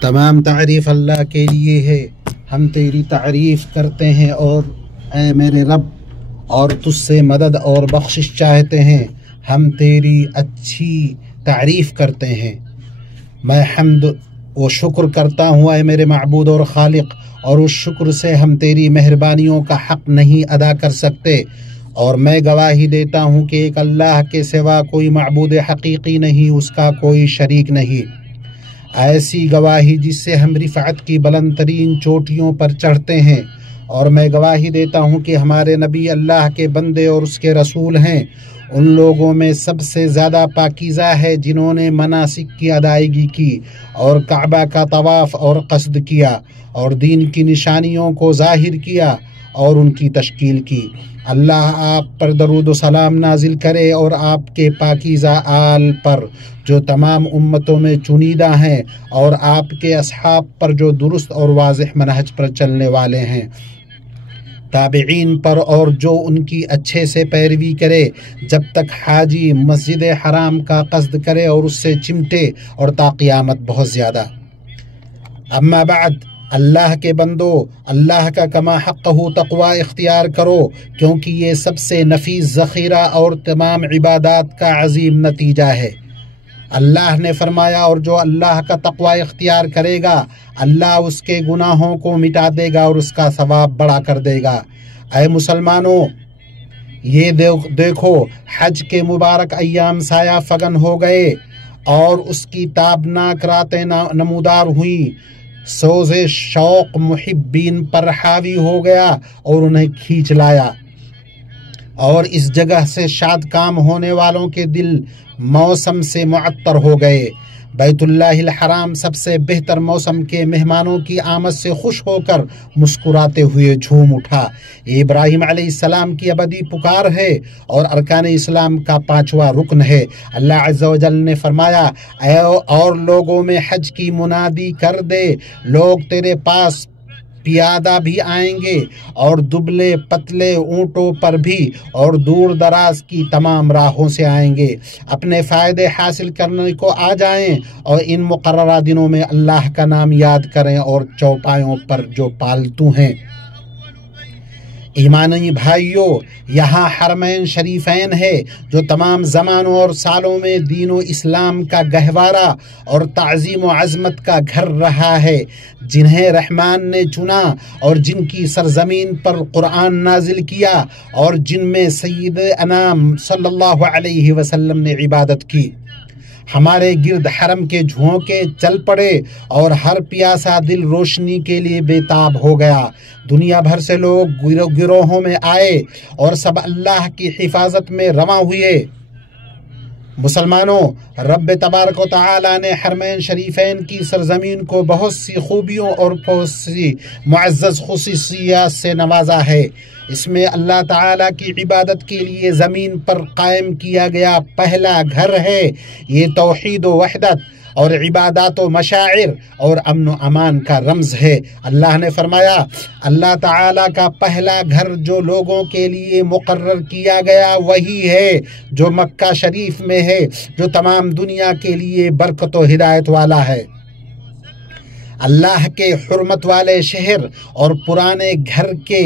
تمام تعریف اللہ کے لیے ہے، ہم تیری تعریف کرتے ہیں اور اے میرے رب، اور تجھ سے مدد اور بخشش چاہتے ہیں، ہم تیری اچھی تعریف کرتے ہیں۔ میں حمد و شکر کرتا ہوں اے میرے معبود اور خالق، اور اس شکر سے ہم تیری مہربانیوں کا حق نہیں ادا کر سکتے، اور میں گواہی دیتا ہوں کہ ایک اللہ کے سوا کوئی معبود حقیقی نہیں، اس کا کوئی شریک نہیں۔ ایسی گواہی جس سے ہم رفعت کی بلند ترین چوٹیوں پر چڑھتے ہیں، اور میں گواہی دیتا ہوں کہ ہمارے نبی اللہ کے بندے اور اس کے رسول ہیں۔ ان لوگوں میں سب سے زیادہ پاکیزہ ہے جنہوں نے مناسک کی ادائیگی کی اور کعبہ کا طواف اور قصد کیا اور دین کی نشانیوں کو ظاہر کیا اور ان کی تشکیل کی۔ اللہ آپ پر درود و سلام نازل کرے اور آپ کے پاکیزہ آل پر جو تمام امتوں میں چنیدہ ہیں، اور آپ کے اصحاب پر جو درست اور واضح منہج پر چلنے والے ہیں، تابعین پر اور جو ان کی اچھے سے پیروی کرے جب تک حاجی مسجد حرام کا قصد کرے اور اس سے چمٹے اور تا قیامت بہت زیادہ۔ اما بعد، اللہ کے بندو، اللہ کا کما حقہ تقوی اختیار کرو، کیونکہ یہ سب سے نفیس ذخیرہ اور تمام عبادات کا عظیم نتیجہ ہے۔ اللہ نے فرمایا، اور جو اللہ کا تقوی اختیار کرے گا اللہ اس کے گناہوں کو مٹا دے گا اور اس کا ثواب بڑا کر دے گا۔ اے مسلمانوں، یہ دیکھو حج کے مبارک ایام سایہ فگن ہو گئے اور اس کی تابناک راتیں نمودار ہوئیں، سوز شوق محبین پر حاوی ہو گیا اور انہیں کھینچ لایا، اور اس جگہ سے شاد کام ہونے والوں کے دل موسم سے معطر ہو گئے۔ بیت اللہ الحرام سب سے بہتر موسم کے مہمانوں کی آمد سے خوش ہو کر مسکراتے ہوئے جھوم اٹھا۔ یہ ابراہیم علیہ السلام کی ابدی پکار ہے اور ارکان اسلام کا 5واں رکن ہے۔ اللہ عز و جل نے فرمایا، اے اور لوگوں میں حج کی منادی کر دے، لوگ تیرے پاس پیادہ بھی آئیں گے اور دبلے پتلے اونٹوں پر بھی، اور دور دراز کی تمام راہوں سے آئیں گے، اپنے فائدے حاصل کرنے کو آ جائیں، اور ان مقررہ دنوں میں اللہ کا نام یاد کریں اور چوپایوں پر جو پالتو ہیں۔ ایمانی بھائیوں، یہاں حرمین شریفین ہے جو تمام زمانوں اور سالوں میں دین و اسلام کا گہوارہ اور تعظیم و عظمت کا گھر رہا ہے، جنہیں رحمان نے چنا اور جن کی سرزمین پر قرآن نازل کیا، اور جن میں سید انام صلی اللہ علیہ وسلم نے عبادت کی۔ ہمارے گرد حرم کے جھونکے چل پڑے اور ہر پیاسا دل روشنی کے لیے بے تاب ہو گیا۔ دنیا بھر سے لوگ گروہوں میں آئے اور سب اللہ کی حفاظت میں رواں ہوئے۔ مسلمانوں، رب تبارک و تعالی نے حرمین شریفین کی سرزمین کو بہت سی خوبیوں اور بہت سی معزز خصوصیات سے نوازا ہے۔ اس میں اللہ تعالیٰ کی عبادت کے لیے زمین پر قائم کیا گیا پہلا گھر ہے۔ یہ توحید و وحدت اور عبادات و مشاعر اور امن و امان کا رمز ہے۔ اللہ نے فرمایا، اللہ تعالیٰ کا پہلا گھر جو لوگوں کے لیے مقرر کیا گیا وہی ہے جو مکہ شریف میں ہے، جو تمام دنیا کے لیے برکت و ہدایت والا ہے۔ اللہ کے حرمت والے شہر اور پرانے گھر کے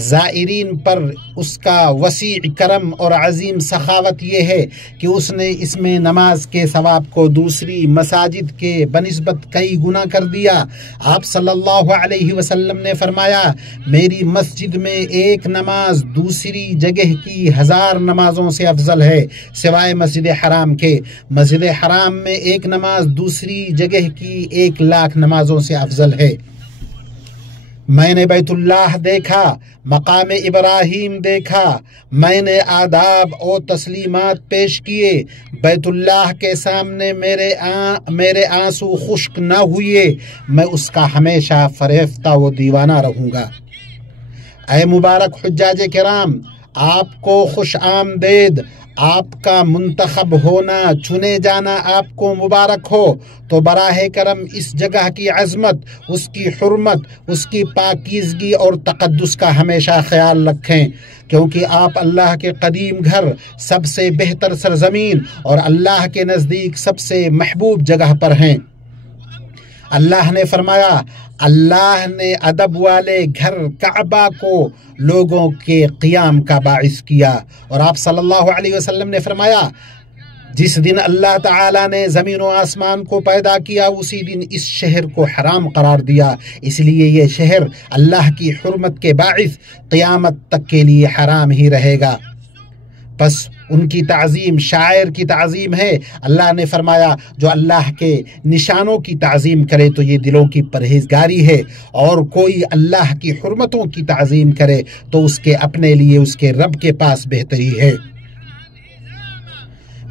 زائرین پر اس کا وسیع کرم اور عظیم سخاوت یہ ہے کہ اس نے اس میں نماز کے ثواب کو دوسری مساجد کے بنسبت کئی گنا کر دیا۔ آپ صلی اللہ علیہ وسلم نے فرمایا، میری مسجد میں ایک نماز دوسری جگہ کی 1000 نمازوں سے افضل ہے، سوائے مسجد حرام کے۔ مسجد حرام میں ایک نماز دوسری جگہ کی 1,00,000 نمازوں سے افضل ہے۔ میں نے بیت اللہ دیکھا، مقام ابراہیم دیکھا، میں نے آداب و تسلیمات پیش کیے، بیت اللہ کے سامنے میرے آنسو خشک نہ ہوئے، میں اس کا ہمیشہ فریفتہ و دیوانہ رہوں گا۔ اے مبارک حجاج کرام، آپ کو خوش آمدید، آپ کا منتخب ہونا، چنے جانا آپ کو مبارک ہو۔ تو براہ کرم اس جگہ کی عظمت، اس کی حرمت، اس کی پاکیزگی اور تقدس کا ہمیشہ خیال رکھیں، کیونکہ آپ اللہ کے قدیم گھر، سب سے بہتر سرزمین اور اللہ کے نزدیک سب سے محبوب جگہ پر ہیں۔ اللہ نے فرمایا اللہ نے ادب والے گھر کعبہ کو لوگوں کے قیام کا باعث کیا، اور آپ صلی اللہ علیہ وسلم نے فرمایا جس دن اللہ تعالیٰ نے زمین و آسمان کو پیدا کیا اسی دن اس شہر کو حرام قرار دیا، اس لیے یہ شہر اللہ کی حرمت کے باعث قیامت تک کے لیے حرام ہی رہے گا۔ بس ان کی تعظیم شاعر کی تعظیم ہے۔ اللہ نے فرمایا جو اللہ کے نشانوں کی تعظیم کرے تو یہ دلوں کی پرہیزگاری ہے، اور کوئی اللہ کی حرمتوں کی تعظیم کرے تو اس کے اپنے لیے اس کے رب کے پاس بہتری ہے۔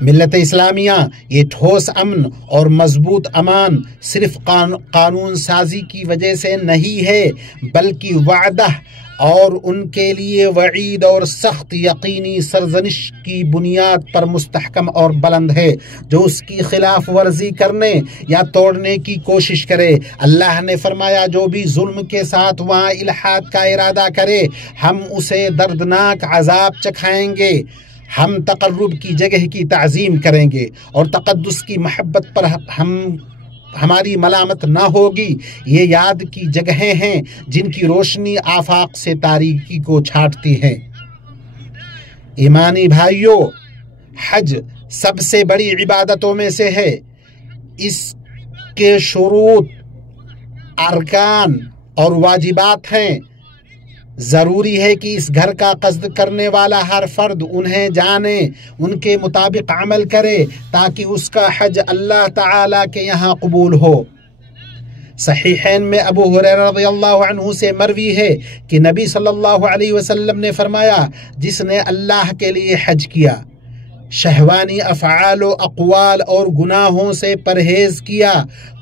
ملت اسلامیہ یہ ٹھوس امن اور مضبوط امان صرف قانون سازی کی وجہ سے نہیں ہے، بلکہ وعدہ اور ان کے لیے وعید اور سخت یقینی سرزنش کی بنیاد پر مستحکم اور بلند ہے۔ جو اس کی خلاف ورزی کرنے یا توڑنے کی کوشش کرے، اللہ نے فرمایا جو بھی ظلم کے ساتھ وہاں الحاد کا ارادہ کرے ہم اسے دردناک عذاب چکھائیں گے۔ ہم تقرب کی جگہ کی تعظیم کریں گے اور تقدس کی محبت پر ہماری ملامت نہ ہوگی۔ یہ یاد کی جگہیں ہیں جن کی روشنی آفاق سے تاریکی کو چھانٹتی ہے۔ ایمانی بھائیوں، حج سب سے بڑی عبادتوں میں سے ہے۔ اس کے شروط، ارکان اور واجبات ہیں۔ ضروری ہے کہ اس گھر کا قصد کرنے والا ہر فرد انہیں جانے، ان کے مطابق عمل کرے تاکہ اس کا حج اللہ تعالیٰ کے یہاں قبول ہو۔ صحیحین میں ابو ہریرہ رضی اللہ عنہ سے مروی ہے کہ نبی صلی اللہ علیہ وسلم نے فرمایا جس نے اللہ کے لیے حج کیا، شہوانی افعال و اقوال اور گناہوں سے پرہیز کیا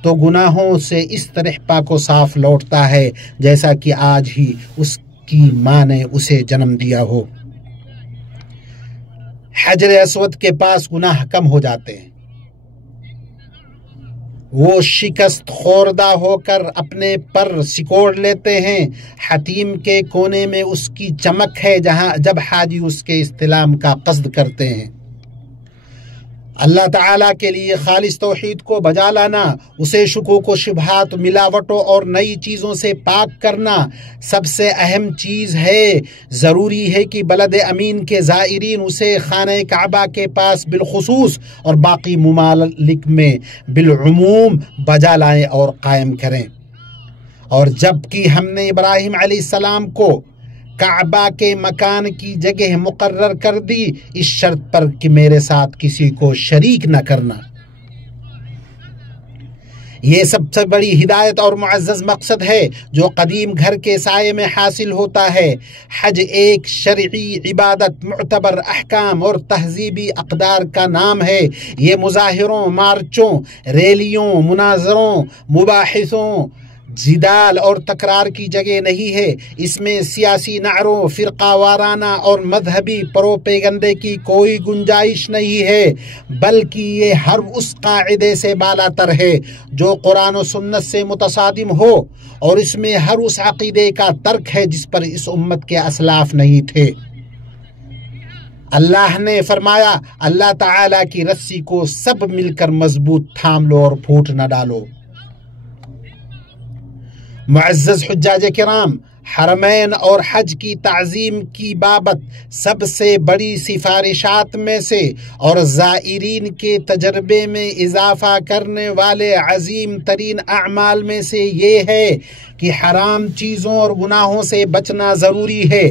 تو گناہوں سے اس طرح پاک و صاف لوٹتا ہے جیسا کہ آج ہی اس کی ماں نے اسے جنم دیا ہو۔ حجر اسود کے پاس گناہ کم ہو جاتے ہیں، وہ شکست خوردہ ہو کر اپنے پر سکوڑ لیتے ہیں۔ حتیم کے کونے میں اس کی چمک ہے جب حاجی اس کے استلام کا قصد کرتے ہیں۔ اللہ تعالیٰ کے لیے خالص توحید کو بجا لانا، اسے شکوک و شبہات، ملاوٹوں اور نئی چیزوں سے پاک کرنا سب سے اہم چیز ہے۔ ضروری ہے کہ بلد امین کے زائرین اسے خانہ کعبہ کے پاس بالخصوص اور باقی ممالک میں بالعموم بجا لائیں اور قائم کریں۔ اور جب کہ ہم نے ابراہیم علیہ السلام کو کعبہ کے مکان کی جگہ مقرر کر دی اس شرط پر کہ میرے ساتھ کسی کو شریک نہ کرنا۔ یہ سب سے بڑی ہدایت اور معزز مقصد ہے جو قدیم گھر کے سائے میں حاصل ہوتا ہے۔ حج ایک شرعی عبادت، معتبر احکام اور تہذیبی اقدار کا نام ہے۔ یہ مظاہروں، مارچوں، ریلیوں، مناظروں، مباحثوں، جدال اور تکرار کی جگہ نہیں ہے۔ اس میں سیاسی نعروں، فرقہ وارانہ اور مذہبی پروپیگنڈے کی کوئی گنجائش نہیں ہے، بلکہ یہ ہر اس قاعدے سے بالا تر ہے جو قرآن و سنت سے متصادم ہو، اور اس میں ہر اس عقیدے کا ترک ہے جس پر اس امت کے اسلاف نہیں تھے۔ اللہ نے فرمایا اللہ تعالیٰ کی رسی کو سب مل کر مضبوط تھام لو اور پھوٹ نہ ڈالو۔ معزز حجاج کرام، حرمین اور حج کی تعظیم کی بابت سب سے بڑی سفارشات میں سے اور زائرین کے تجربے میں اضافہ کرنے والے عظیم ترین اعمال میں سے یہ ہے کہ حرام چیزوں اور گناہوں سے بچنا ضروری ہے،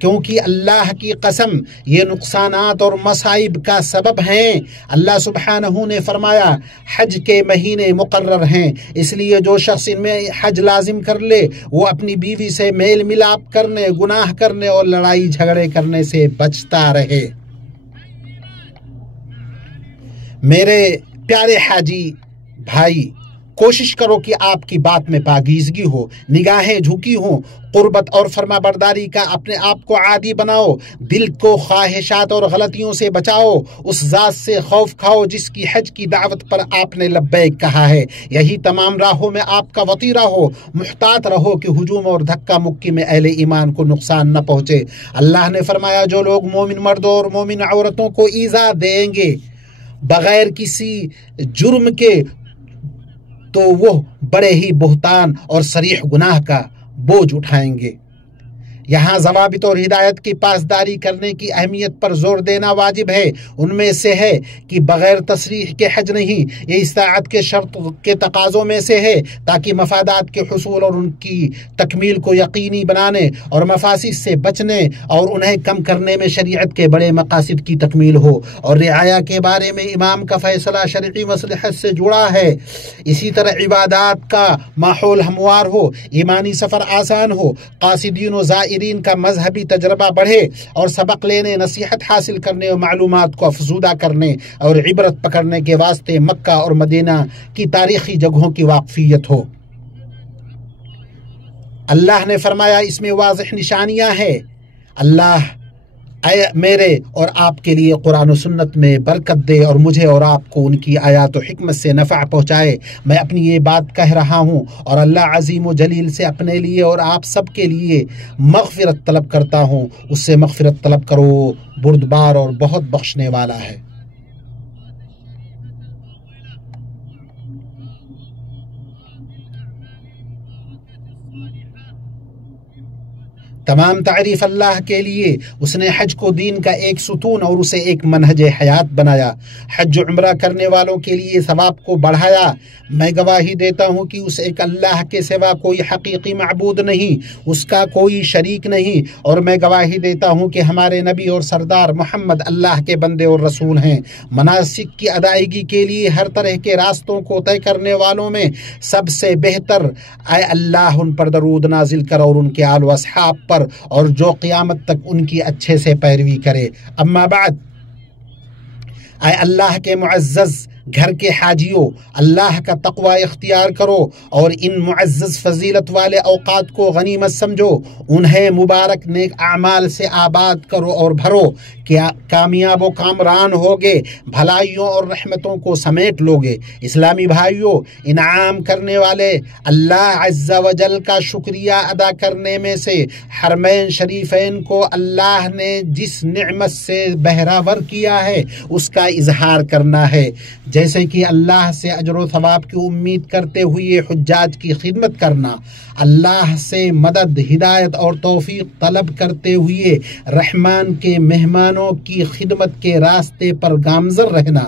کیونکہ اللہ کی قسم یہ نقصانات اور مصائب کا سبب ہیں۔ اللہ سبحانہ نے فرمایا حج کے مہینے مقرر ہیں، اس لیے جو شخص ان میں حج لازم کر لے وہ اپنی بیوی سے میل ملاپ کرنے، گناہ کرنے اور لڑائی جھگڑے کرنے سے بچتا رہے۔ میرے پیارے حاجی بھائی، کوشش کرو کہ آپ کی بات میں پاکیزگی ہو، نگاہیں جھکی ہوں، قربت اور فرما برداری کا اپنے آپ کو عادی بناؤ، دل کو خواہشات اور غلطیوں سے بچاؤ، اس ذات سے خوف کھاؤ جس کی حج کی دعوت پر آپ نے لبیک کہا ہے۔ یہی تمام راہوں میں آپ کا وطیرہ ہو، محتاط رہو کہ ہجوم اور دھکا مکی میں اہل ایمان کو نقصان نہ پہنچے۔ اللہ نے فرمایا جو لوگ مومن مردوں اور مومن عورتوں کو ایذا دیں گے بغیر کسی جرم کے تو وہ بڑے ہی بہتان اور صریح گناہ کا بوجھ اٹھائیں گے۔ یہاں ضوابط اور ہدایت کی پاسداری کرنے کی اہمیت پر زور دینا واجب ہے۔ ان میں سے ہے کہ بغیر تصریح کے حج نہیں، یہ استطاعت کے شرط کے تقاضوں میں سے ہے، تاکہ مفادات کے حصول اور ان کی تکمیل کو یقینی بنانے اور مفاسد سے بچنے اور انہیں کم کرنے میں شریعت کے بڑے مقاصد کی تکمیل ہو، اور رعایا کے بارے میں امام کا فیصلہ شرعی مصلحت سے جڑا ہے۔ اسی طرح عبادات کا ماحول ہموار ہو، ایمانی سفر آسان ہو، قاصدین و زائرین کا مذہبی تجربہ بڑھے، اور سبق لینے، نصیحت حاصل کرنے اور معلومات کو افزودہ کرنے اور عبرت پکڑنے کے واسطے مکہ اور مدینہ کی تاریخی جگہوں کی واقفیت ہو۔ اللہ نے فرمایا اس میں واضح نشانیاں ہیں۔ اللہ میرے اور آپ کے لیے قرآن و سنت میں برکت دے اور مجھے اور آپ کو ان کی آیات و حکمت سے نفع پہنچائے۔ میں اپنی یہ بات کہہ رہا ہوں اور اللہ عظیم و جلیل سے اپنے لیے اور آپ سب کے لیے مغفرت طلب کرتا ہوں۔ اس سے مغفرت طلب کرو، بردبار اور بہت بخشنے والا ہے۔ تمام تعریف اللہ کے لیے۔ اس نے حج کو دین کا ایک ستون اور اسے ایک منہج حیات بنایا۔ حج و عمرہ کرنے والوں کے لیے ثواب کو بڑھایا۔ میں گواہی دیتا ہوں کہ اس ایک اللہ کے سوا کوئی حقیقی معبود نہیں، اس کا کوئی شریک نہیں، اور میں گواہی دیتا ہوں کہ ہمارے نبی اور سردار محمد اللہ کے بندے اور رسول ہیں۔ مناسک کی ادائیگی کے لیے ہر طرح کے راستوں کو طے کرنے والوں میں سب سے بہتر، اے اللہ ان پر درود نازل کر اور ان کے آل و اصحاب پر، اور جو قیامت تک ان کی اچھے سے پیروی کرے۔ اما بعد، اے اللہ کے معزز گھر کے حاجیوں، اللہ کا تقوی اختیار کرو اور ان معزز فضیلت والے اوقات کو غنیمت سمجھو، انہیں مبارک نیک اعمال سے آباد کرو اور بھرو، کیا کامیاب و کامران ہوگے، بھلائیوں اور رحمتوں کو سمیٹ لوگے۔ اسلامی بھائیوں، انعام کرنے والے اللہ عز و جل کا شکریہ ادا کرنے میں سے حرمین شریفین کو اللہ نے جس نعمت سے بہرہور کیا ہے اس کا اظہار کرنا ہے، جیسے کہ اللہ سے اجر و ثواب کی امید کرتے ہوئے حجاج کی خدمت کرنا، اللہ سے مدد، ہدایت اور توفیق طلب کرتے ہوئے رحمان کے مہمانوں کی خدمت کے راستے پر گامزن رہنا،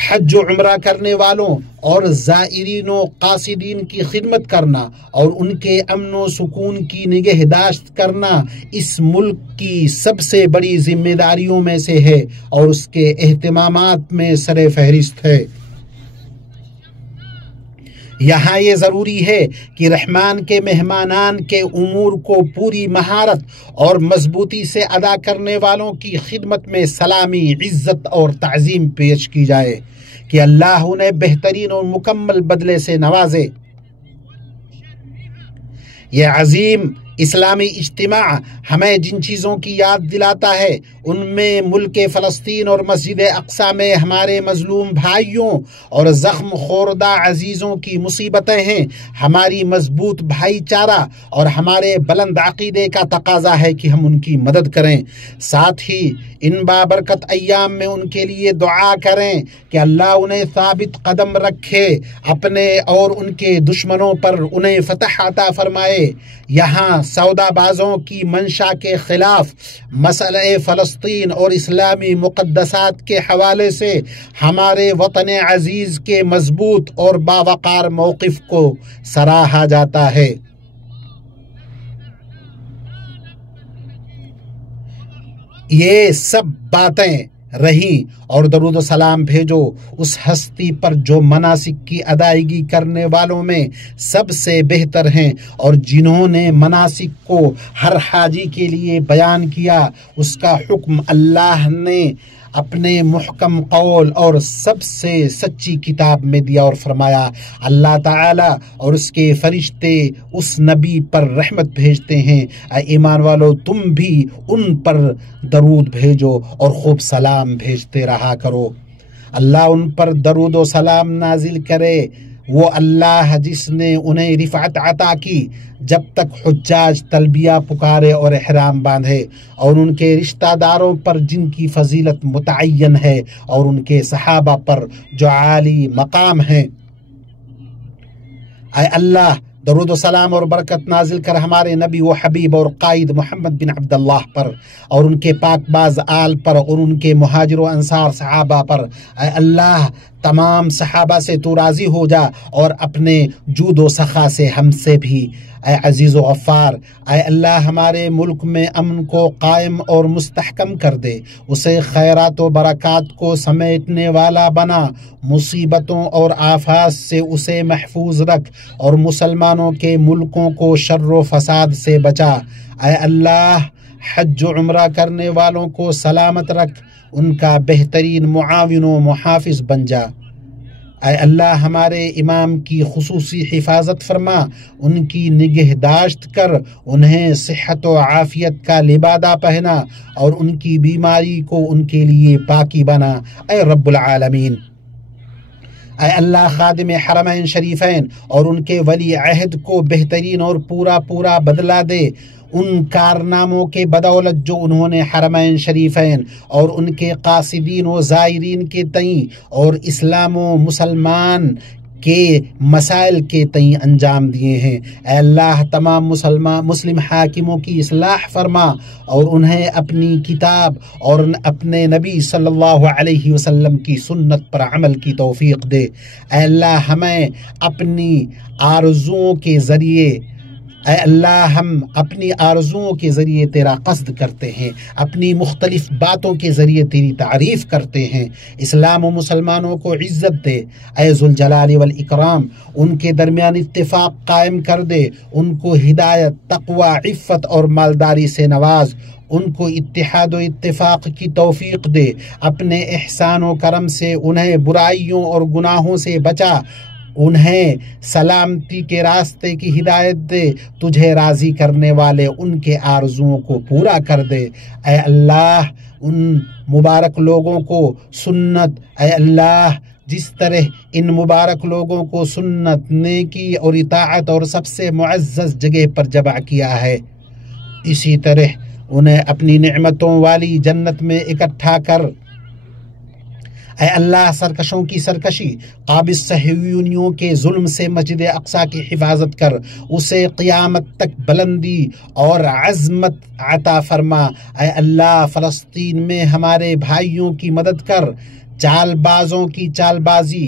حج و عمرہ کرنے والوں اور زائرین و قاصدین کی خدمت کرنا اور ان کے امن و سکون کی نگہداشت کرنا اس ملک کی سب سے بڑی ذمہ داریوں میں سے ہے اور اس کے اہتمامات میں سر فہرست ہے۔ یہاں یہ ضروری ہے کہ رحمان کے مہمانان کے امور کو پوری مہارت اور مضبوطی سے ادا کرنے والوں کی خدمت میں سلامی، عزت اور تعظیم پیش کی جائے کہ اللہ انہیں بہترین اور مکمل بدلے سے نوازے۔ یہ عظیم اسلامی اجتماع ہمیں جن چیزوں کی یاد دلاتا ہے ان میں ملک فلسطین اور مسجد اقصی میں ہمارے مظلوم بھائیوں اور زخم خوردہ عزیزوں کی مصیبتیں ہیں۔ ہماری مضبوط بھائی چارہ اور ہمارے بلند عقیدے کا تقاضا ہے کہ ہم ان کی مدد کریں، ساتھ ہی ان بابرکت ایام میں ان کے لیے دعا کریں کہ اللہ انہیں ثابت قدم رکھے، اپنے اور ان کے دشمنوں پر انہیں فتح عطا فرمائے۔ یہاں سودا بازوں کی منشا کے خلاف مسئلہ فلسطین اور اسلامی مقدسات کے حوالے سے ہمارے وطن عزیز کے مضبوط اور باوقار موقف کو سراہا جاتا ہے۔ یہ سب باتیں رہیں اور درود و سلام بھیجو اس ہستی پر جو مناسک کی ادائیگی کرنے والوں میں سب سے بہتر ہیں اور جنہوں نے مناسک کو ہر حاجی کے لیے بیان کیا۔ اس کا حکم اللہ نے اپنے محکم قول اور سب سے سچی کتاب میں دیا اور فرمایا، اللہ تعالی اور اس کے فرشتے اس نبی پر رحمت بھیجتے ہیں، اے ایمان والو تم بھی ان پر درود بھیجو اور خوب سلام بھیجتے رہا کرو۔ اللہ ان پر درود و سلام نازل کرے، وہ اللہ جس نے انہیں رفعت عطا کی جب تک حجاج تلبیہ پکارے اور احرام باندھے، اور ان کے رشتہ داروں پر جن کی فضیلت متعین ہے، اور ان کے صحابہ پر جو عالی مقام ہیں۔ اے اللہ درود و سلام اور برکت نازل کر ہمارے نبی و حبیب اور قائد محمد بن عبداللہ پر اور ان کے پاک باز آل پر اور ان کے مہاجر و انصار صحابہ پر۔ اے اللہ تمام صحابہ سے تو راضی ہو جا اور اپنے جود و سخا سے ہم سے بھی۔ اے عزیز و غفار، اے اللہ ہمارے ملک میں امن کو قائم اور مستحکم کر دے، اسے خیرات و برکات کو سمیٹنے والا بنا، مصیبتوں اور آفات سے اسے محفوظ رکھ اور مسلمانوں کے ملکوں کو شر و فساد سے بچا۔ اے اللہ حج و عمرہ کرنے والوں کو سلامت رکھ، ان کا بہترین معاون و محافظ بن جا۔ اے اللہ ہمارے امام کی خصوصی حفاظت فرما، ان کی نگہداشت کر، انہیں صحت و عافیت کا لبادہ پہنا اور ان کی بیماری کو ان کے لیے پاکی بنا اے رب العالمین۔ اے اللہ خادم حرمین شریفین اور ان کے ولی عہد کو بہترین اور پورا بدلہ دے، ان کارناموں کے بدولت جو انہوں نے حرمین شریفین اور ان کے قاصدین و زائرین کے تئیں اور اسلام و مسلمان کے مسائل کے تئیں انجام دیے ہیں۔ اے اللہ تمام مسلم حاکموں کی اصلاح فرما اور انہیں اپنی کتاب اور اپنے نبی صلی اللہ علیہ وسلم کی سنت پر عمل کی توفیق دے۔ اے اللہ ہمیں اپنی آرزوؤں کے ذریعے اے اللہ ہم اپنی آرزوؤں کے ذریعے تیرا قصد کرتے ہیں، اپنی مختلف باتوں کے ذریعے تیری تعریف کرتے ہیں۔ اسلام و مسلمانوں کو عزت دے اے ذوالجلال والاکرام، ان کے درمیان اتفاق قائم کر دے، ان کو ہدایت، تقوی، عفت اور مالداری سے نواز، ان کو اتحاد و اتفاق کی توفیق دے، اپنے احسان و کرم سے انہیں برائیوں اور گناہوں سے بچا، انہیں سلامتی کے راستے کی ہدایت دے، تجھے راضی کرنے والے ان کے آرزوؤں کو پورا کر دے۔ اے اللہ ان مبارک لوگوں کو سنت، اے اللہ جس طرح ان مبارک لوگوں کو سنت، نیکی اور اطاعت اور سب سے معزز جگہ پر جمع کیا ہے، اسی طرح انہیں اپنی نعمتوں والی جنت میں اکٹھا کر۔ اے اللہ سرکشوں کی سرکشی، قابض صہیونیوں کے ظلم سے مسجد اقصی کی حفاظت کر، اسے قیامت تک بلندی اور عظمت عطا فرما۔ اے اللہ فلسطین میں ہمارے بھائیوں کی مدد کر، چال بازوں کی چال بازی،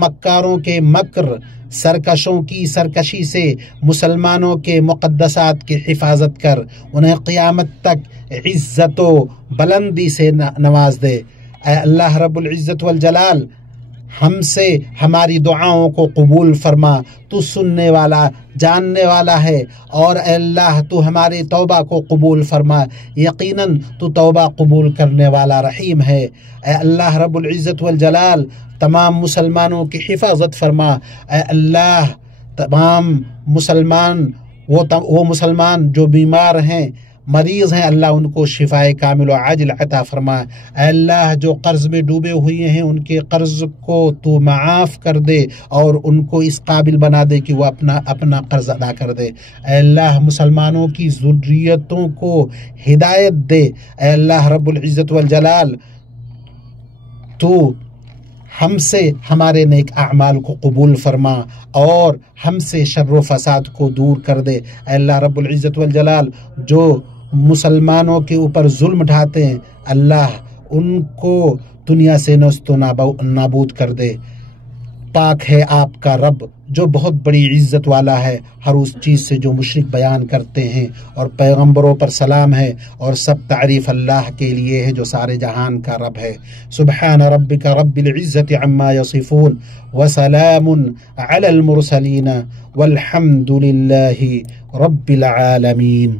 مکاروں کے مکر، سرکشوں کی سرکشی سے مسلمانوں کے مقدسات کی حفاظت کر، انہیں قیامت تک عزت و بلندی سے نواز دے۔ اے اللہ رب العزت والجلال ہم سے ہماری دعاؤں کو قبول فرما، تو سننے والا جاننے والا ہے، اور اے اللہ تو ہماری توبہ کو قبول فرما، یقیناً تو توبہ قبول کرنے والا رحیم ہے۔ اے اللہ رب العزت والجلال تمام مسلمانوں کی حفاظت فرما۔ اے اللہ تمام وہ مسلمان جو بیمار ہیں، مریض ہیں، اللہ ان کو شفائے کامل و عاجل عطا فرما۔ اے اللہ جو قرض میں ڈوبے ہوئے ہیں ان کے قرض کو تو معاف کر دے اور ان کو اس قابل بنا دے کہ وہ اپنا قرض ادا کر دے۔ اے اللہ مسلمانوں کی ذریتوں کو ہدایت دے۔ اے اللہ رب العزت والجلال تو ہم سے ہمارے نیک اعمال کو قبول فرما اور ہم سے شر و فساد کو دور کر دے۔ اے اللہ رب العزت والجلال جو مسلمانوں کے اوپر ظلم ڈھاتے ہیں، اللہ ان کو دنیا سے نست و نابود کر دے۔ پاک ہے آپ کا رب جو بہت بڑی عزت والا ہے، ہر اس چیز سے جو مشرک بیان کرتے ہیں، اور پیغمبروں پر سلام ہے اور سب تعریف اللہ کے لیے ہے جو سارے جہان کا رب ہے۔ سبحان ربک رب العزت عما یصفون وسلام علی المرسلین والحمد للہ رب العالمین۔